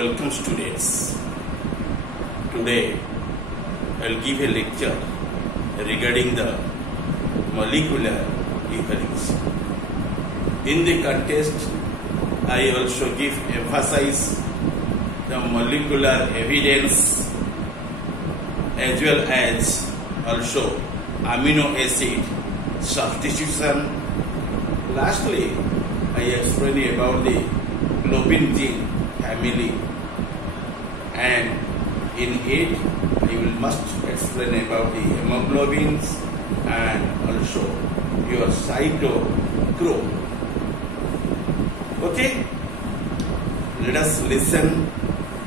Welcome students. Today I will give a lecture regarding the molecular evolution. In the context, I also emphasize the molecular evidence as well as also amino acid substitution. Lastly, I explain about the globin gene family, and in it I must explain about the hemoglobins and also your cytochrome. Okay, let us listen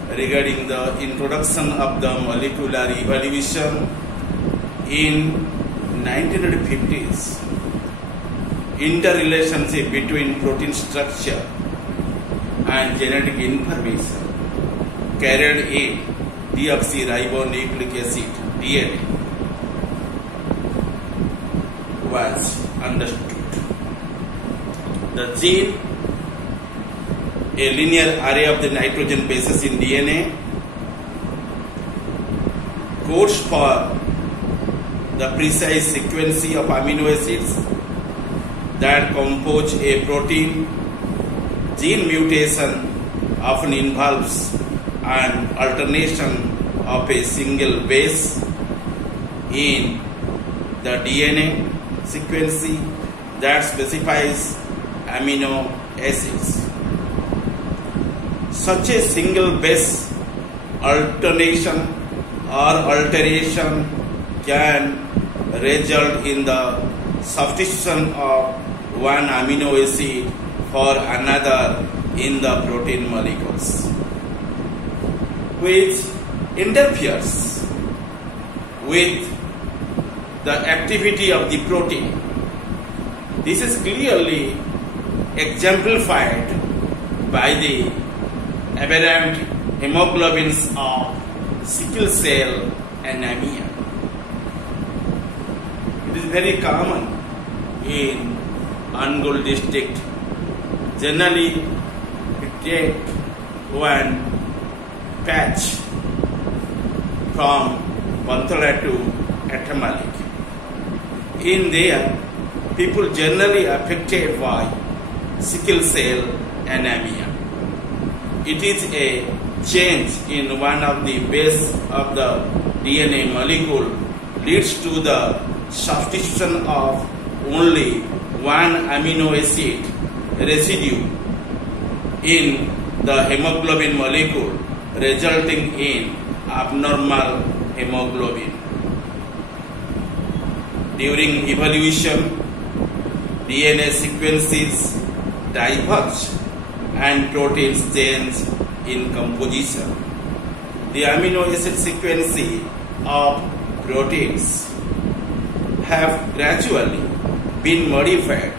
regarding the introduction of the molecular evolution. In 1950s, interrelationship between protein structure and genetic information carried in deoxyribonucleic acid DNA was understood. The gene, a linear array of the nitrogen bases in DNA, codes for the precise sequence of amino acids that compose a protein. Gene mutation often involves an alternation of a single base in the DNA sequence that specifies amino acids. Such a single base alternation or alteration can result in the substitution of one amino acid for another in the protein molecules, which interferes with the activity of the protein. This is clearly exemplified by the aberrant hemoglobins of sickle cell anemia. It is very common in Angul district. Generally, we take one patch from Bantala to Atamalik. In there, people generally affected by sickle cell anemia. It is a change in one of the base of the DNA molecule leads to the substitution of only one amino acid residue in the hemoglobin molecule, resulting in abnormal hemoglobin. During evolution, DNA sequences diverge and proteins change in composition. The amino acid sequence of proteins have gradually been modified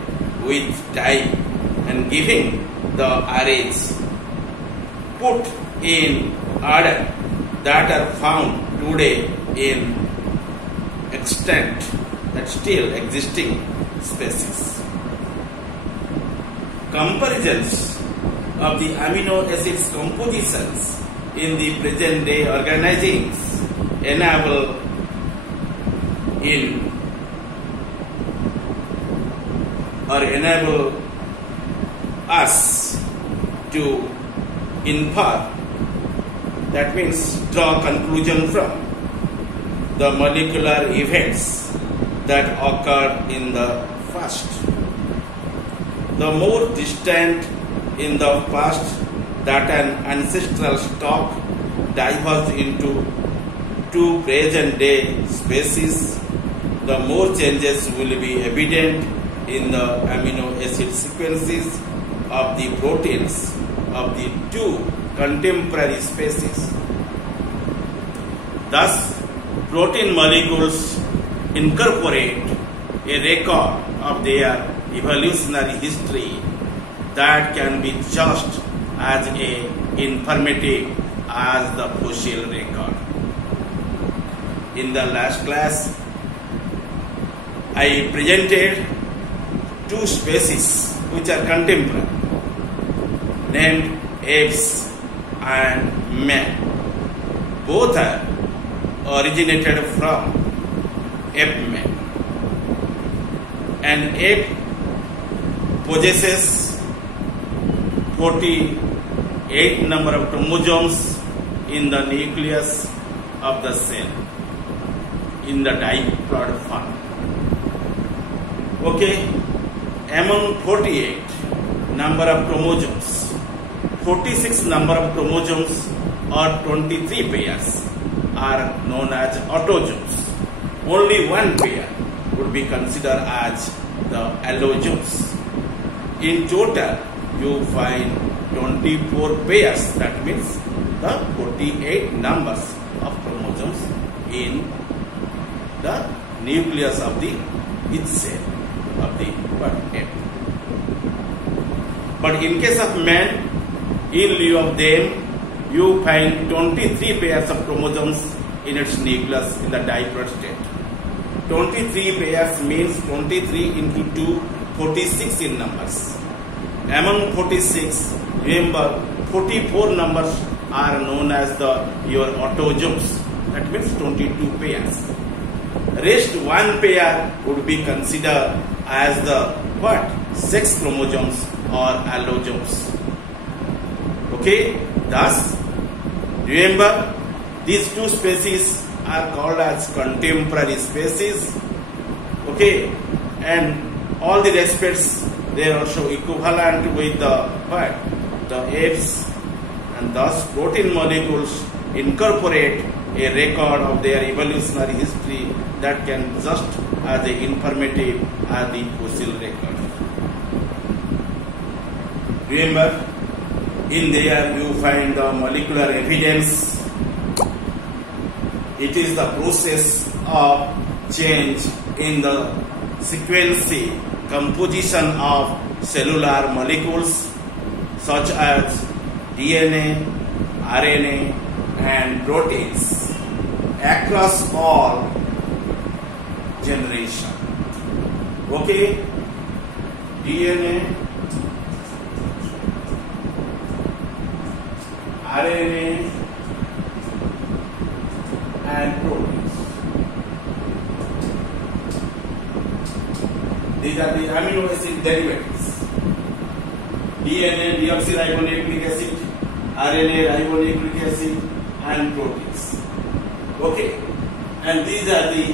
with time and giving the arrays put in order that are found today in extant and still existing species. Comparisons of the amino acids compositions in the present day organisms enable us to infer, that means draw conclusion from the molecular events that occurred in the past. The more distant in the past that an ancestral stock diverged into two present day species, the more changes will be evident in the amino acid sequences of the proteins of the two contemporary species. Thus, protein molecules incorporate a record of their evolutionary history that can be just as informative as the fossil record. In the last class, I presented two species which are contemporary, named apes and man. Both are originated from ape man. An ape possesses 48 number of chromosomes in the nucleus of the cell in the diploid form. Okay, among 48 number of chromosomes, 46 number of chromosomes or 23 pairs are known as autosomes. Only one pair would be considered as the allosomes. In total, you find 24 pairs, that means the 48 numbers of chromosomes in the nucleus of the each cell of the ape. But in case of man, in lieu of them, you find 23 pairs of chromosomes in its nucleus in the diploid state. 23 pairs means 23 into 2, 46 in numbers. Among 46, remember 44 numbers are known as your autosomes. That means 22 pairs. Rest one pair would be considered as the what? Sex chromosomes or allosomes. Okay, thus remember these two species are called as contemporary species. Okay, and all the respects they are also equivalent with the what? The apes, and thus protein molecules incorporate a record of their evolutionary history that can just as informative as the fossil record. Remember, in there you find the molecular evidence. It is the process of change in the sequence composition of cellular molecules such as DNA, RNA and proteins across all generations. Okay, DNA, RNA and proteins. These are the amino acid derivatives. DNA, deoxyribonucleic acid, RNA, ribonucleic acid and proteins. Okay, and these are the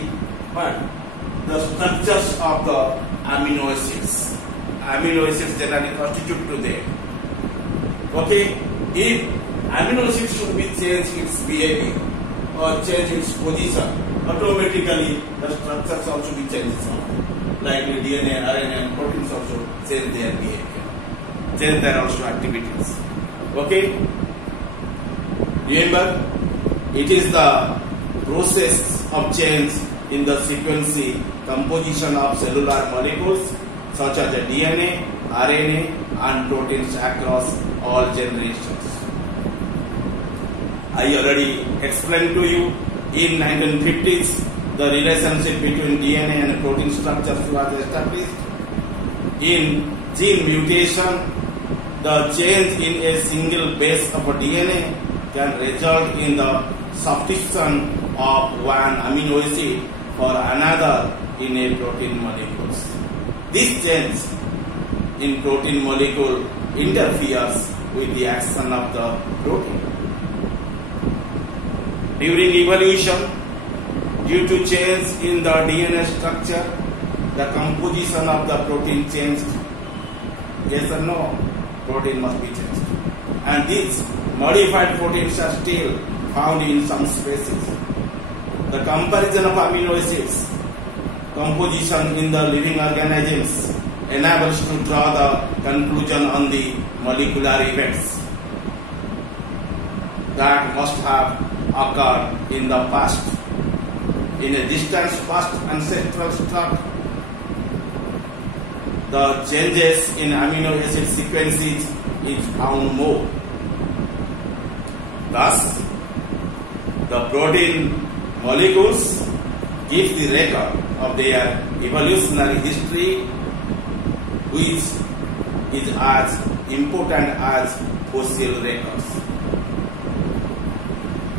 what? The structures of the amino acids. Amino acids generally constitute to them. Okay, if amino acid should be changed its behavior or change its position, automatically the structures also be changed. Like the DNA, RNA and proteins also change their behavior, change their also activities. Okay, remember it is the process of change in the sequence composition of cellular molecules such as the DNA, RNA and proteins across all generations. I already explained to you in 1950s the relationship between DNA and protein structures was established. In gene mutation, the change in a single base of a DNA can result in the substitution of one amino acid for another in a protein molecule. This change in protein molecule interferes with the action of the protein. During evolution, due to change in the DNA structure, the composition of the protein changed. Yes or no? Protein must be changed. And these modified proteins are still found in some species. The comparison of amino acids composition in the living organisms enables to draw the conclusion on the molecular events that must have occurred in the past. In a distant past ancestral stock, the changes in amino acid sequences is found more. Thus, the protein molecules give the record of their evolutionary history, which is as important as fossil records.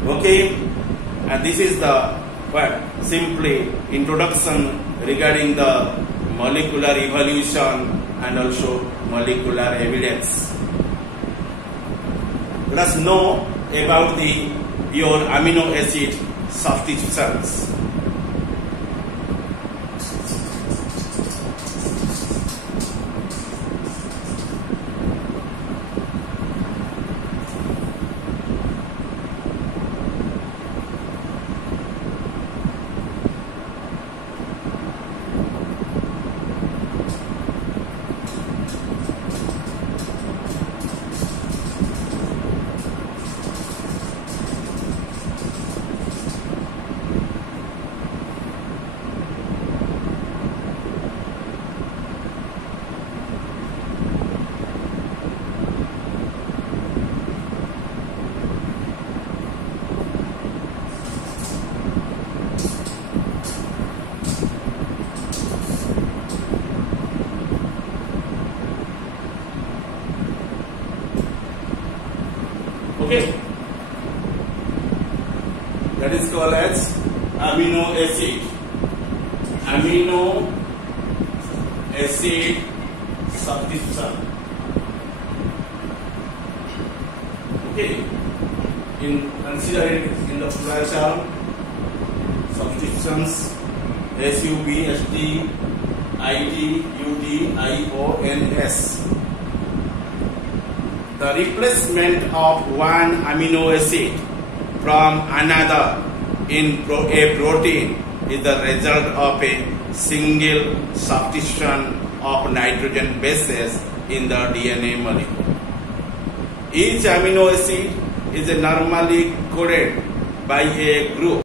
Okay, and this is the simply introduction regarding the molecular evolution and also molecular evidence. Let us know about the your amino acid substitutions. Okay, that is called as amino acid. Amino acid substitution. Okay, consider it in the plural term. Substitutions: substitutions. The replacement of one amino acid from another in a protein is the result of a single substitution of nitrogen bases in the DNA molecule. Each amino acid is normally coded by a group